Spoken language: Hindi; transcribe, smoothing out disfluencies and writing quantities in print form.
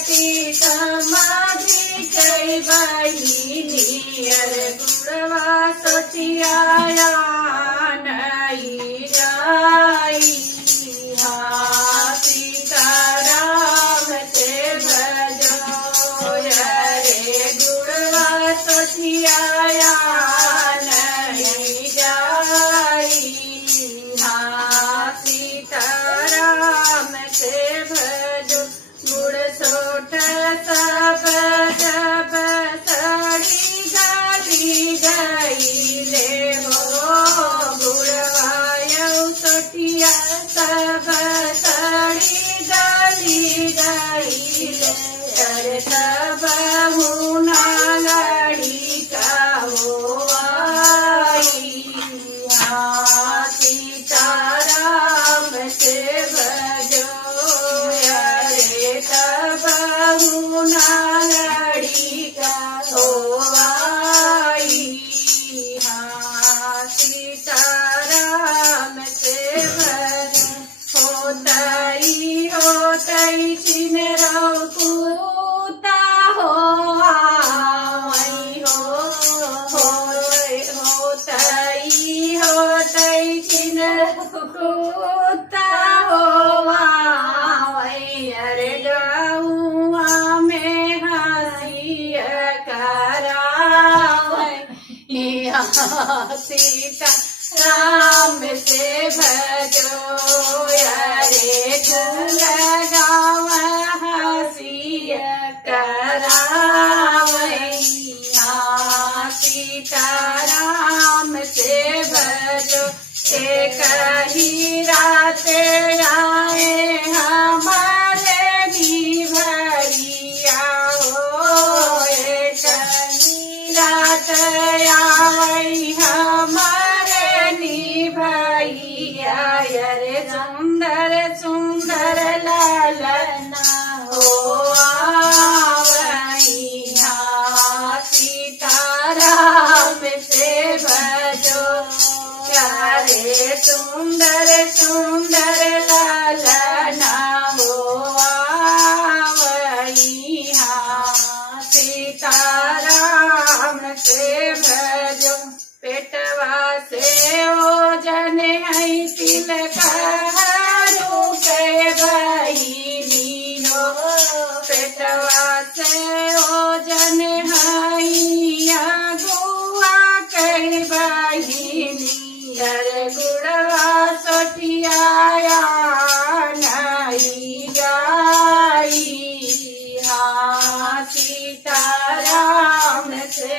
घटी समाधि कई बहिनी अरे गुड़वा सोचियाया नहीं जाई सीताराम से भजो रे गुड़वा सोचियाया नहीं जाई सीताराम से भजो गुड़ सोठ सब जब सड़ी गली गई ले हो गुड़वायु सोटिया सब सड़ी गली गई ले अरे तब हुना लड़ी का हो आई सीताराम से भजो अरे तब हुना लड़ी का हो आई सीताराम से भजो होतई चिनरौ पूता हो आई होतई चिनरौ पूता हो आई अरे गौआ में हंसी करावै सीता राम से भजो अरे गुलगाव हंसी करावै सीताराम से भजो एक ही रात आए हमारे निभरिया हो एक ही रात आए हमारे निभरिया अरे सुंदर सुंदर लालना हो आवैया सीताराम से भजो रे सुंदर सुंदर लालना हो आवैया सीताराम से भजो पेटवा से ओजन है तिलक के बहिनी हो पेटवा से ओजन है गुआ के बहिनी अरे गुड़वा सोटियाया नहीं जाई सीताराम से